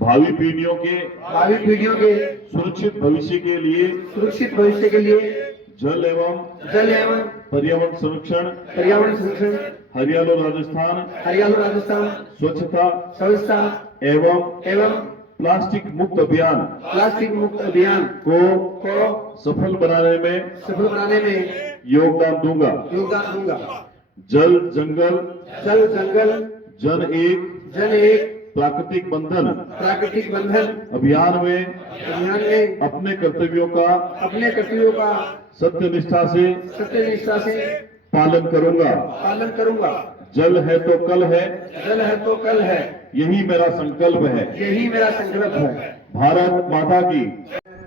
भावी पीढ़ियों के सुरक्षित भविष्य के लिए जल एवं पर्यावरण संरक्षण हरियालो राजस्थान स्वच्छता एवं प्लास्टिक मुक्त अभियान को सफल बनाने में योगदान दूंगा। जल जंगल जन एक प्राकृतिक बंधन अभियान में अपने कर्तव्यों का सत्यनिष्ठा से पालन करूंगा। जल है तो कल है, यही मेरा संकल्प है। भारत माता की।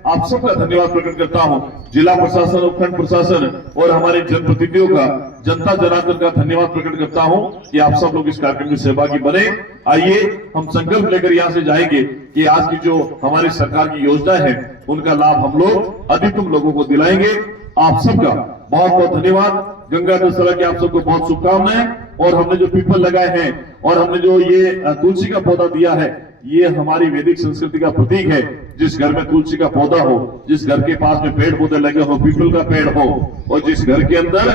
आप सबका धन्यवाद प्रकट करता हूं। जिला प्रशासन, उपखंड प्रशासन और हमारे जनप्रतिनिधियों का, जनता जनार्दन का धन्यवाद प्रकट करता हूं कि आप सब लोग इस कार्यक्रम में सहभागी बने। आइए हम संकल्प लेकर यहाँ से जाएंगे कि आज की जो हमारी सरकार की योजना है उनका लाभ हम लोग अधिकतम लोगों को दिलाएंगे। आप सबका बहुत बहुत धन्यवाद। गंगा दशहरा की आप सबको बहुत शुभकामनाएं। और हमने जो पीपल लगाए हैं और हमने जो ये तुलसी का पौधा दिया है, ये हमारी वैदिक संस्कृति का प्रतीक है। जिस घर में तुलसी का पौधा हो, जिस घर के पास में पेड़ पौधे लगे हो, पीपल का पेड़ हो और जिस घर के अंदर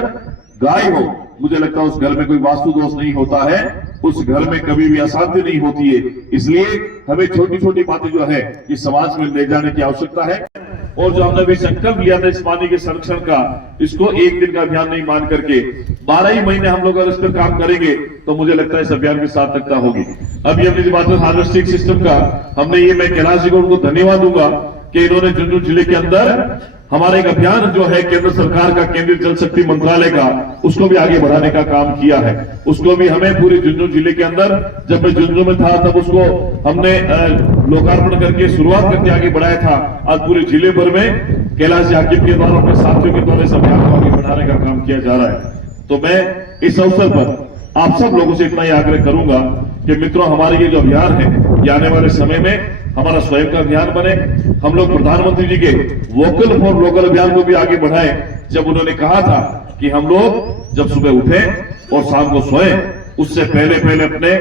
गाय हो, मुझे लगता है उस घर में कोई वास्तु दोष नहीं होता है, उस घर में कभी भी अशांति नहीं होती है। इसलिए हमें छोटी छोटी बातें जो है इस समाज में ले जाने की आवश्यकता है। और जो हमने भी संकल्प लिया था इस पानी के संरक्षण का, इसको एक दिन का अभियान नहीं मान करके 12 ही महीने हम लोग अगर इस पर काम करेंगे तो मुझे लगता है इस अभियान की सार्थकता होगी। अभी हमने जो बात हार्वेस्टिंग सिस्टम का, हमने ये, मैं कैलाश जी को उनको धन्यवाद दूंगा कि इन्होंने झुंझुनू जिले के अंदर हमारा एक अभियान जो है केंद्र सरकार का, केंद्रीय जल शक्ति मंत्रालय का, उसको भी आगे बढ़ाने का काम किया है। उसको भी हमें पूरे झुंझुनू जिले के अंदर, जब मैं झुंझुनू में था तब उसको हमने लोकार्पण करके शुरुआत करके आगे बढ़ाया था। आज पूरे जिले भर में कैलाश जी हाकिम के द्वारा, अपने साथियों के द्वारा इस अभियान को आगे बढ़ाने का काम किया जा रहा है। तो मैं इस अवसर पर आप सब लोगों से इतना ही आग्रह करूंगा कि मित्रों, हमारे ये जो अभियान है ये आने वाले समय में हमारा स्वयं का अभियान बने। हम लोग प्रधानमंत्री जी के वोकल फॉर लोकल अभियान को भी आगे बढ़ाएं। जब उन्होंने कहा था कि हम लोग जब सुबह उठे और शाम को सोए, उससे पहले अपने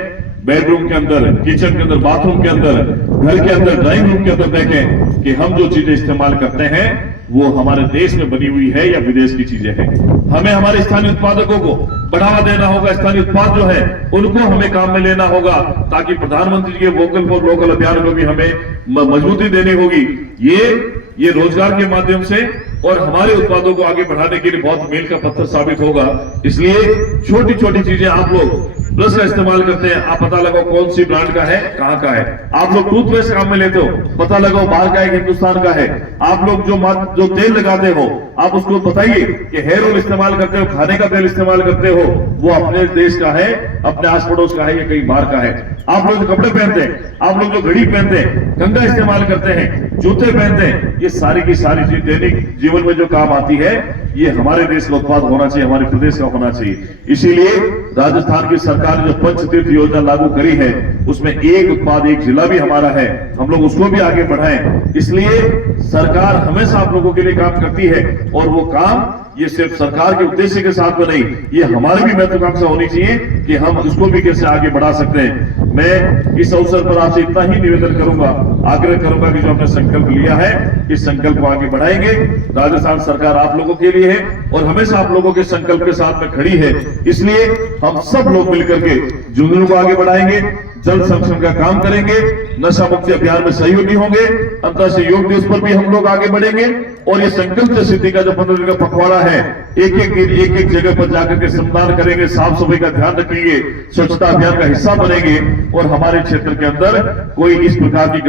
बेडरूम के अंदर, किचन के अंदर, बाथरूम के अंदर, घर के अंदर, ड्राइंग रूम के अंदर देखें कि हम जो चीजें इस्तेमाल करते हैं वो हमारे देश में बनी हुई है या विदेश की चीजें हैं। हमें हमारे स्थानीय उत्पादकों को बढ़ावा देना होगा। स्थानीय उत्पाद जो है उनको हमें काम में लेना होगा, ताकि प्रधानमंत्री जी के वोकल फॉर लोकल अभियान को भी हमें मजबूती देनी होगी। ये रोजगार के माध्यम से और हमारे उत्पादों को आगे बढ़ाने के लिए बहुत मील का पत्थर साबित होगा। इसलिए छोटी छोटी चीजें आप लोग ब्रश का इस्तेमाल करते हैं, आप पता लगाओ कौन सी ब्रांड का है, कहां का है। आप लोग टूथपेस्ट काम में लेते हो, पता लगाओ बाहर का है कि हिंदुस्तान का है। आप लोग जो तेल लगाते हो, आप उसको बताइए कि हेयर ऑयल इस्तेमाल करते हो, खाने का तेल इस्तेमाल करते हो, वो अपने देश का है, अपने आस पड़ोस का है या कहीं बाहर का है। आप लोग जो कपड़े पहनते हैं, आप लोग जो घड़ी पहनते हैं, कंघा इस्तेमाल करते हैं, जूते पहनते हैं, ये सारी की सारी चीज दैनिक जीवन में जो काम आती है, ये हमारे देश का उत्पाद होना चाहिए, हमारे प्रदेश का होना चाहिए। इसीलिए राजस्थान की सरकार ने जो पंचतीर्थ योजना लागू करी है, उसमें एक उत्पाद एक जिला भी हमारा है, हम लोग उसको भी आगे बढ़ाएं। इसलिए सरकार हमेशा आप लोगों के लिए काम करती है और वो काम ये सिर्फ सरकार के उद्देश्य के साथ में नहीं, ये हमारी भी महत्वाकांक्षा होनी चाहिए कि हम इसको भी कैसे आगे बढ़ा सकते हैं। मैं इस अवसर पर आपसे इतना ही निवेदन करूंगा, आग्रह करूंगा कि जो हमने संकल्प लिया है, इस संकल्प को आगे बढ़ाएंगे। राजस्थान सरकार आप लोगों के लिए है और हमेशा आप लोगों के संकल्प के साथ में खड़ी है। इसलिए हम सब लोग मिलकर के झुंझुनू को आगे बढ़ाएंगे, जल संरक्षण का काम करेंगे, नशा मुक्ति अभियान में सहयोगी होंगे, अंतर्राष्ट्रीय योग दिवस पर भी हम लोग आगे बढ़ेंगे। और ये संकल्प सिद्धि का जो 15 दिन का पखवाड़ा है, एक एक जगह पर जाकर के श्रमदान करेंगे, साफ सफाई का ध्यान रखेंगे, स्वच्छता अभियान का हिस्सा बनेंगे और हमारे क्षेत्र के अंदर कोई इस प्रकार की